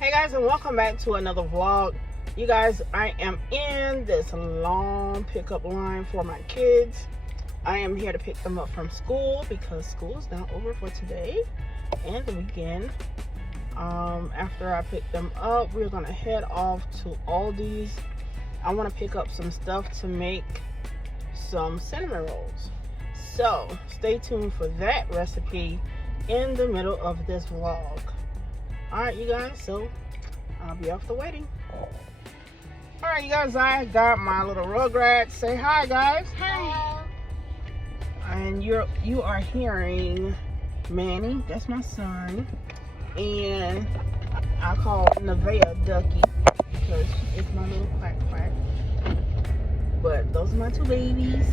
Hey guys, and welcome back to another vlog. You guys, I am in this long pickup line for my kids. I am here to pick them up from school because school is now over for today and the weekend. After I pick them up, we're gonna head off to Aldi's. I want to pick up some stuff to make some cinnamon rolls. So stay tuned for that recipe in the middle of this vlog. Alright, you guys, so I'll be off the waiting. Alright, you guys, I got my little Rugrats. Say hi, guys. Hi. And you are hearing Manny, that's my son, and I call Nevaeh Ducky because it's my little quack quack. But those are my two babies.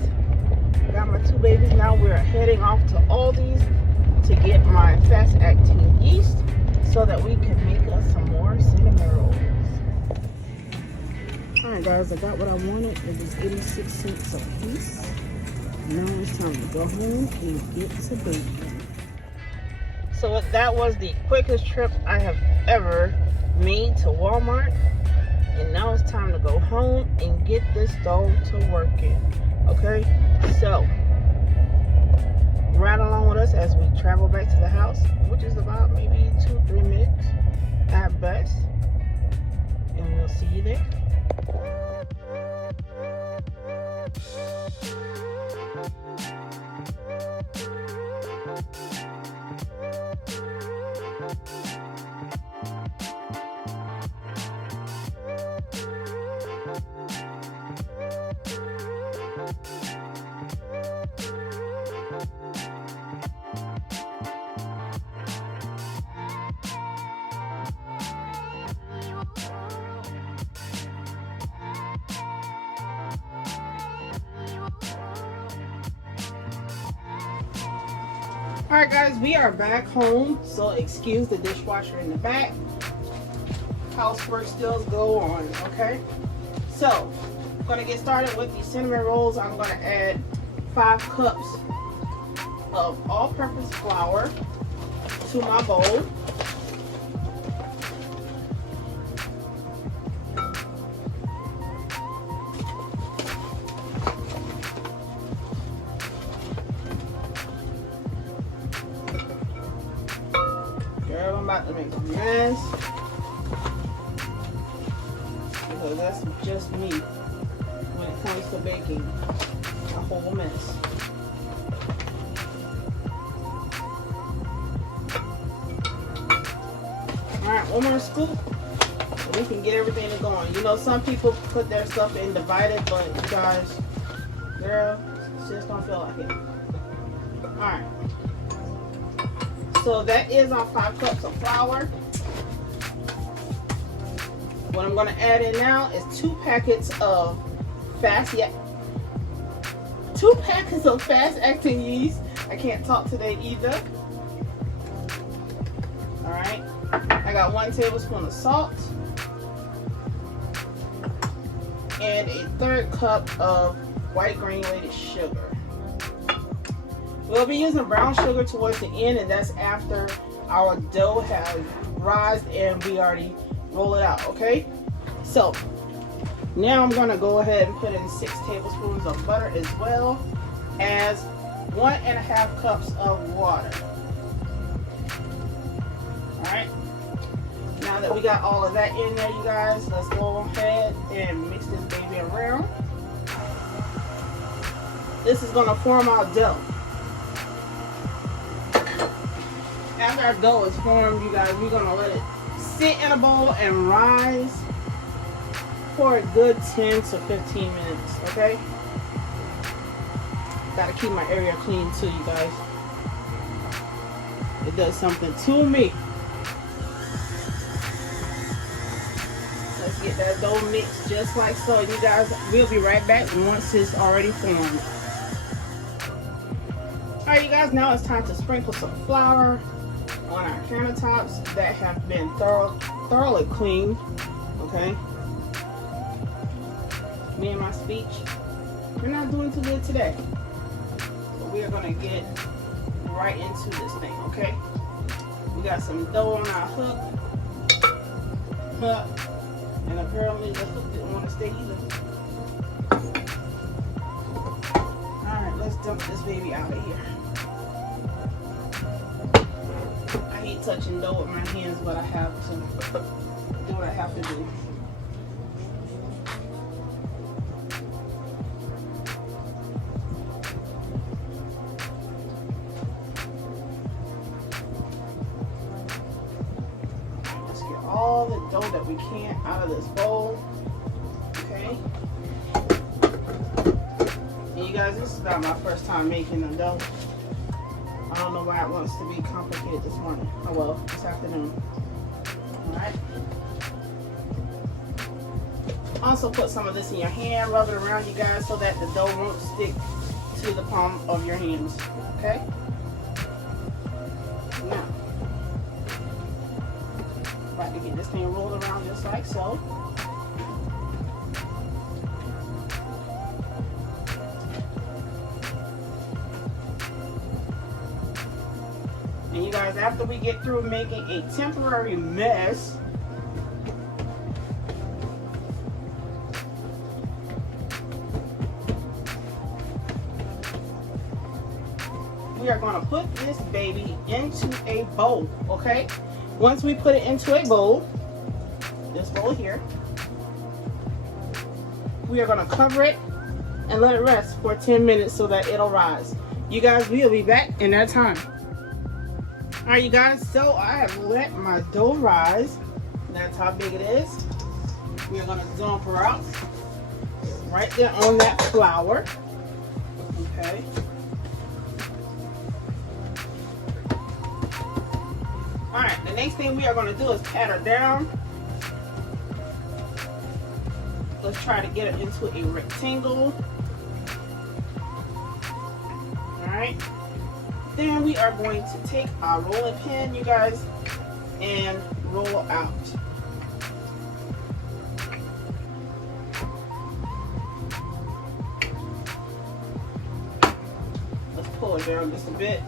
Got my two babies. Now we're heading off to Aldi's to get my fast acting yeast so that we can make us some more cinnamon rolls. Alright guys, I got what I wanted. It was 86 cents a piece. Now it's time to go home and get to baking. So that was the quickest trip I have ever made to Walmart. And now it's time to go home and get this stove to working. Okay, so ride along with us as we travel back to the house, which is about maybe 2-3 minutes at best, and we'll see you there. Alright guys, we are back home, so excuse the dishwasher in the back. Housework still go on, okay? So, I'm going to get started with these cinnamon rolls. I'm going to add 5 cups of all-purpose flour to my bowl. Girl, I'm about to make a mess because that's just me when it comes to baking. A whole mess. Alright, one more scoop and we can get everything going. You know, some people put their stuff in divided, but you guys, girl, just don't feel like it. Alright. So that is our 5 cups of flour. What I'm going to add in now is 2 packets of fast acting yeast. I can't talk today either. Alright. I got 1 tablespoon of salt. And a 1/3 cup of white granulated sugar. We'll be using brown sugar towards the end, and that's after our dough has rised and we already roll it out, okay? So now I'm going to go ahead and put in 6 tablespoons of butter as well as 1.5 cups of water. Alright, now that we got all of that in there, you guys, let's go ahead and mix this baby around. This is going to form our dough. After our dough is formed, you guys, we're going to let it sit in a bowl and rise for a good 10 to 15 minutes, okay? Got to keep my area clean too, you guys. It does something to me. Let's get that dough mixed just like so. You guys, we'll be right back once it's already formed. Alright, you guys, now it's time to sprinkle some flour on our countertops that have been thoroughly cleaned, okay? Me and my speech, we're not doing too good today. So we are going to get right into this thing, okay? We got some dough on our hook. And apparently the hook didn't want to stay either. Alright, let's dump this baby out of here. I hate touching dough with my hands, but I have to do what I have to do. All the dough that we can out of this bowl. Okay. And you guys, this is not my first time making a dough. I don't know why it wants to be complicated this morning. Oh well, this afternoon. Alright. Also put some of this in your hand, rub it around, you guys, so that the dough won't stick to the palm of your hands. Okay? Now, about to get this thing rolled around just like so. And you guys, after we get through making a temporary mess, we are going to put this baby into a bowl, okay? Once we put it into a bowl, this bowl here, we are going to cover it and let it rest for 10 minutes so that it'll rise. You guys, we'll be back in that time. All right, you guys, so I have let my dough rise. That's how big it is. We are going to dump her out right there on that flour. Okay. All right, the next thing we are going to do is pat her down. Let's try to get it into a rectangle. All right. Then we are going to take our rolling pin, you guys, and roll out. Let's pull it down just a bit.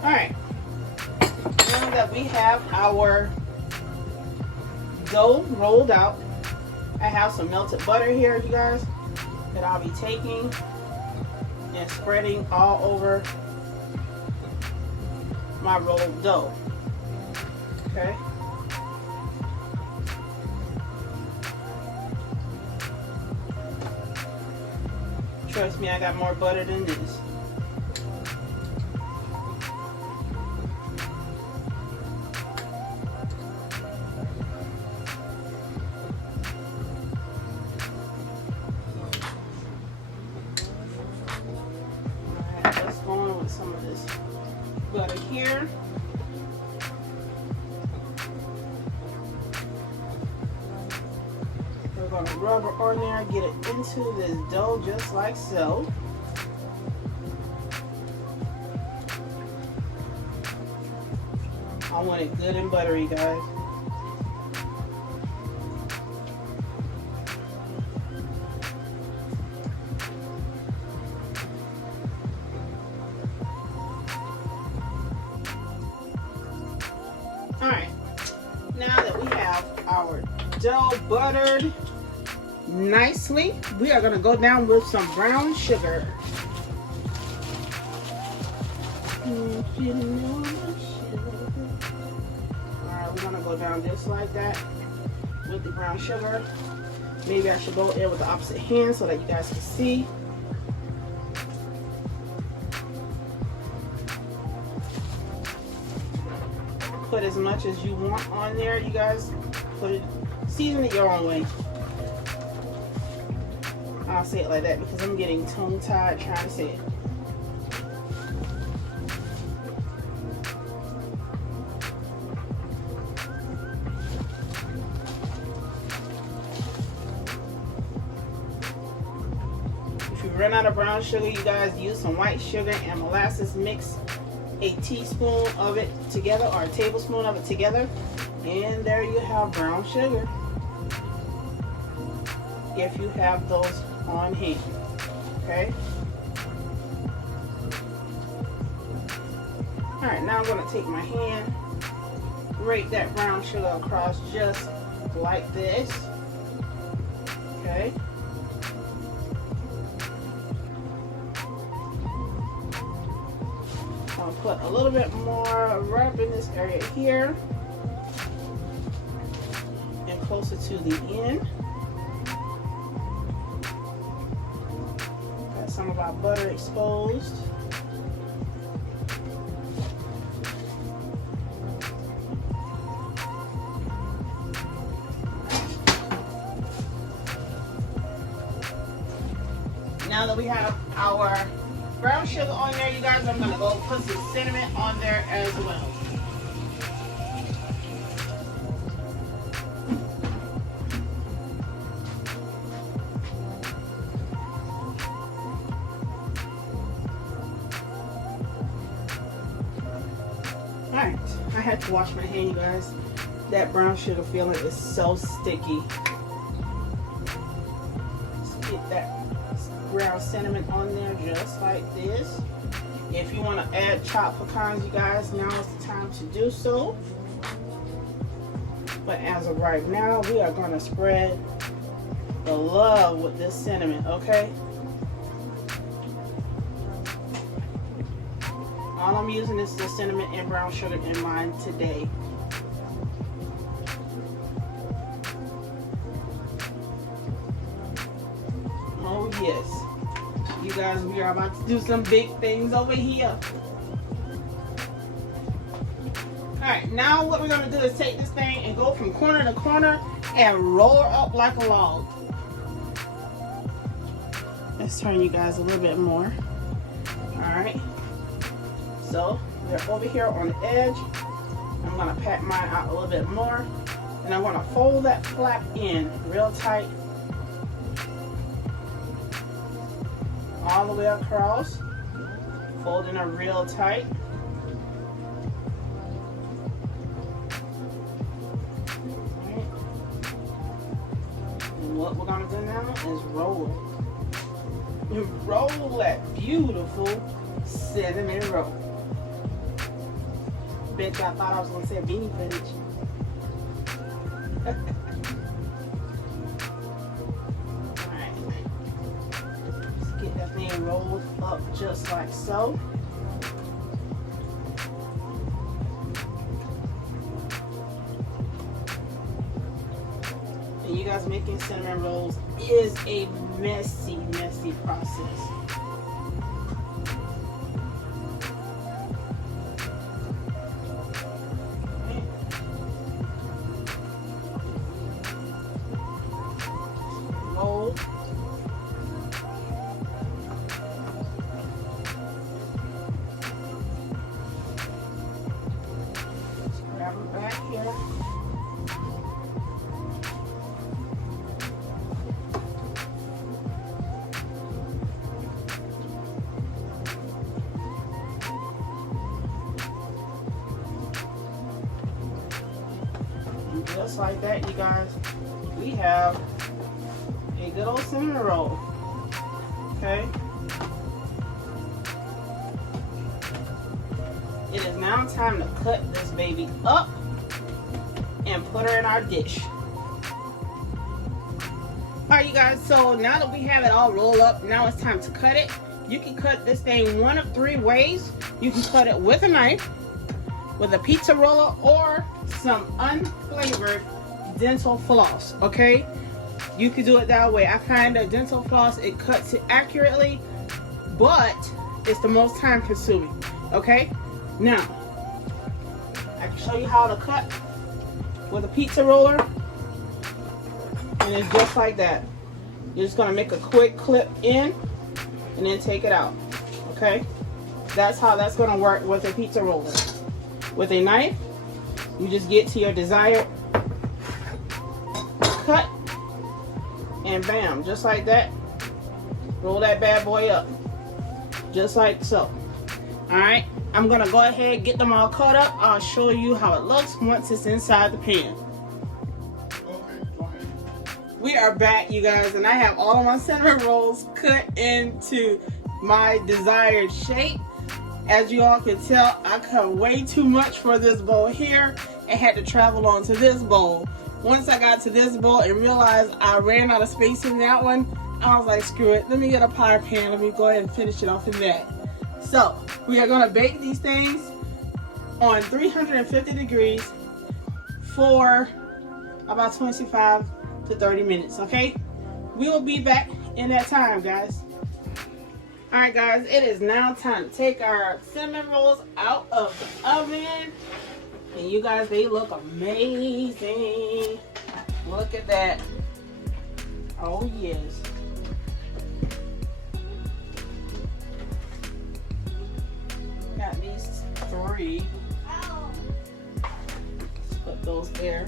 Alright, now that we have our dough rolled out, I have some melted butter here, you guys, that I'll be taking and spreading all over my rolled dough. Okay. Trust me, I got more butter than this. Some of this butter here. We're going to rub it on there, get it into this dough just like so. I want it good and buttery, guys. Alright, now that we have our dough buttered nicely, we are going to go down with some brown sugar. Alright, we're going to go down just like that with the brown sugar. Maybe I should go in with the opposite hand so that you guys can see. Put as much as you want on there, you guys. Put it, season it your own way. I'll say it like that because I'm getting tongue-tied trying to say it. If you run out of brown sugar, you guys use some white sugar and molasses mix a teaspoon of it together or a tablespoon of it together, and there you have brown sugar, if you have those on hand. Okay. All right, now I'm going to take my hand, rake that brown sugar across just like this. Okay. I'll put a little bit more right up in this area here and closer to the end. Got some of our butter exposed. Now that we have our brown sugar on there, you guys, I'm going to go put some cinnamon on there as well. Alright, I had to wash my hand, you guys. That brown sugar feeling is so sticky. Let's get that ground cinnamon on there just like this. If you want to add chopped pecans, you guys, now is the time to do so. But as of right now, we are going to spread the love with this cinnamon, okay? All I'm using is the cinnamon and brown sugar in mine today. Oh yes. You guys, we are about to do some big things over here. Alright, now what we're going to do is take this thing and go from corner to corner and roll her up like a log. Let's turn you guys a little bit more. Alright. So, we're over here on the edge. I'm going to pat mine out a little bit more. And I'm going to fold that flap in real tight. All the way across. Folding it real tight. Right. And what we're going to do now is roll it. Roll that beautiful cinnamon roll. Bet y'all thought I was going to say beanie footage. Alright. Let's get that thing rolled up just like so. And you guys, making cinnamon rolls is a messy, messy process. Roll. Grab it back here. And just like that, you guys, we have a good old cinnamon roll. Okay. It is now time to cut this baby up and put her in our dish. Alright, you guys, so now that we have it all rolled up, now it's time to cut it. You can cut this thing one of three ways. You can cut it with a knife, with a pizza roller, or some unflavored dental floss, okay? You can do it that way. I find that dental floss, it cuts it accurately, but it's the most time consuming, okay? Now, I can show you how to cut with a pizza roller, and it's just like that. You're just gonna make a quick clip in, and then take it out, okay? That's how that's gonna work with a pizza roller. With a knife, you just get to your desired cut, and bam, just like that, roll that bad boy up, just like so. All right, I'm gonna go ahead and get them all cut up. I'll show you how it looks once it's inside the pan. We are back, you guys, and I have all of my cinnamon rolls cut into my desired shape. As you all can tell, I cut way too much for this bowl here and had to travel on to this bowl. Once I got to this bowl and realized I ran out of space in that one, I was like, screw it, let me get a pie pan, let me go ahead and finish it off in that. So, we are gonna bake these things on 350 degrees for about 25 to 30 minutes, okay? We will be back in that time, guys. All right, guys, it is now time to take our cinnamon rolls out of the oven. And you guys, they look amazing. Look at that. Oh, yes. Got these 3. Let's put those there.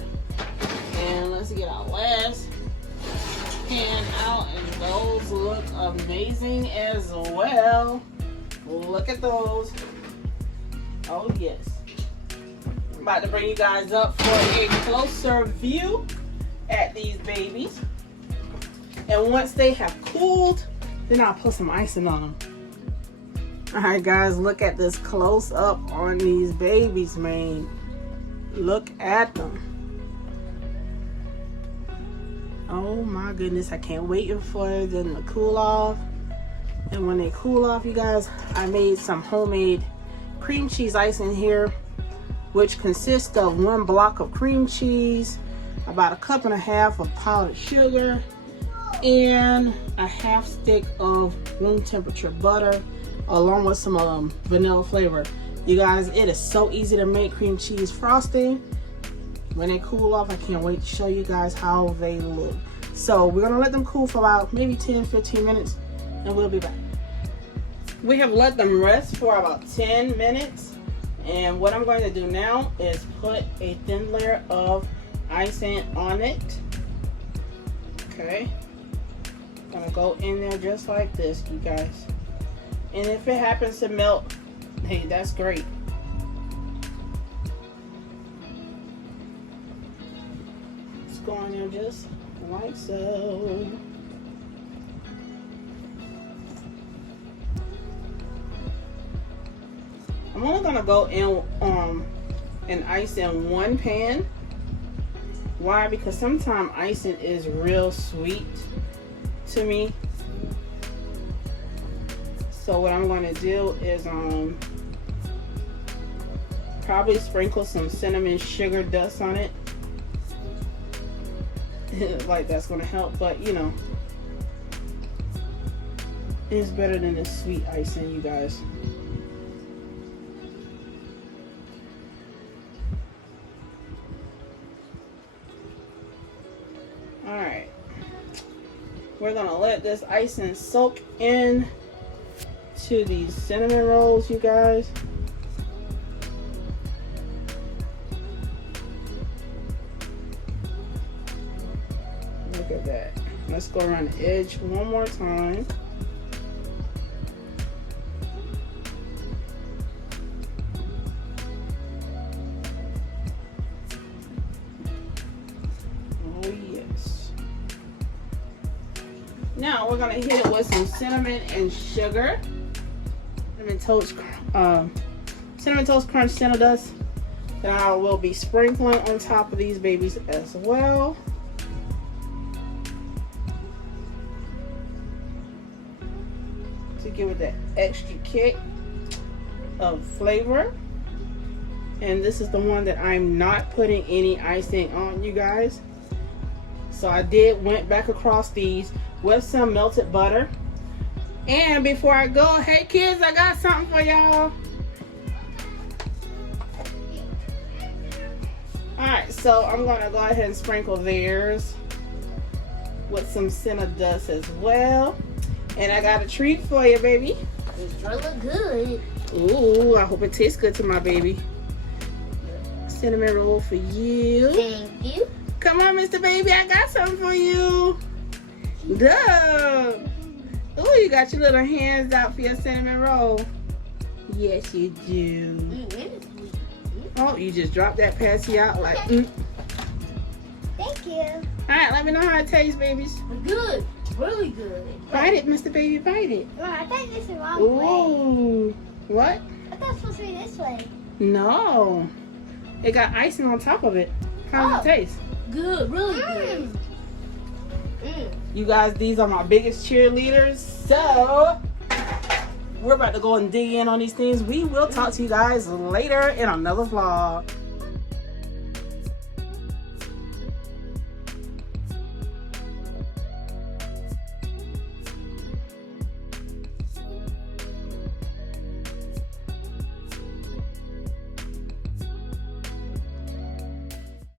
And let's get our last pan out, and those look amazing as well. Look at those. Oh yes. I'm about to bring you guys up for a closer view at these babies. And once they have cooled, then I'll put some icing on them. Alright guys, look at this close up on these babies, man. Look at them. Oh my goodness, I can't wait for them to cool off. And when they cool off, you guys, I made some homemade cream cheese icing here, which consists of 1 block of cream cheese, about 1.5 cups of powdered sugar, and a 1/2 stick of room temperature butter, along with some vanilla flavor. You guys, it is so easy to make cream cheese frosting. When they cool off, I can't wait to show you guys how they look. So we're gonna let them cool for about maybe 10-15 minutes, and we'll be back. We have let them rest for about 10 minutes, and what I'm going to do now is put a thin layer of icing on it. Okay, gonna go in there just like this, you guys. And if it happens to melt, hey, that's great. Go on there just like so. I'm only gonna go in and ice in 1 pan. Why? Because sometimes icing is real sweet to me. So what I'm gonna do is probably sprinkle some cinnamon sugar dust on it. Like that's gonna help, but you know, it's better than the sweet icing, you guys. All right, we're gonna let this icing soak in to these cinnamon rolls, you guys. Look at that. Let's go around the edge one more time. Oh yes. Now we're gonna hit it with some cinnamon and sugar. Cinnamon Toast Crunch Cinnamon Dust that I will be sprinkling on top of these babies as well. To give it that extra kick of flavor. And this is the one that I'm not putting any icing on, you guys. So I went back across these with some melted butter. And before I go, hey kids, I got something for y'all. Alright, so I'm gonna go ahead and sprinkle theirs with some cinnamon dust as well. And I got a treat for you, baby. It sure look good. Ooh, I hope it tastes good to my baby. Cinnamon roll for you. Thank you. Come on, Mr. Baby, I got something for you. Duh. Ooh, you got your little hands out for your cinnamon roll. Yes, you do. It is sweet. Oh, you just dropped that passy out like. Thank you. All right, let me know how it tastes, babies. Good. Really good. Bite it, Mr. Baby, bite it. Mom, I think this is the wrong way. Ooh, what? I thought it was supposed to be this way. No, it got icing on top of it. How does it taste? Good. Really good. You guys, these are my biggest cheerleaders. So we're about to go and dig in on these things. We will talk to you guys later in another vlog.